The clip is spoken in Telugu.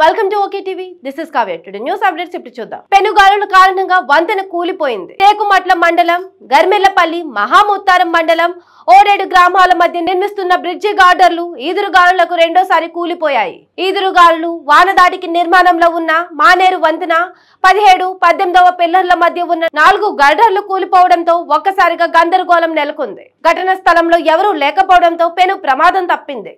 Welcome to okay TV. This is Kavya. Today news updates ఇప్పుడు చూద్దాం. పెనుగాలుల కారణంగా వంతెన కూలిపోయింది. టేకుమట్ల మండలం, గర్మెల్లపల్లి, మహాముత్తారం మండలం, ఓడేడు గ్రామాల మధ్య నిర్మిస్తున్న బ్రిడ్జి గార్డర్లు ఈదురుగాలులకు రెండోసారి కూలిపోయాయి. ఈదురుగాలులు వానదాటికి నిర్మాణంలో ఉన్న మానేరు వంతెన 17, 18వ పిల్లర్ల మధ్య ఉన్న 4 గర్డర్లు కూలిపోవడంతో ఒక్కసారిగా గందరగోళం నెలకొంది. ఘటనా స్థలంలో ఎవరూ లేకపోవడంతో పెను ప్రమాదం తప్పింది.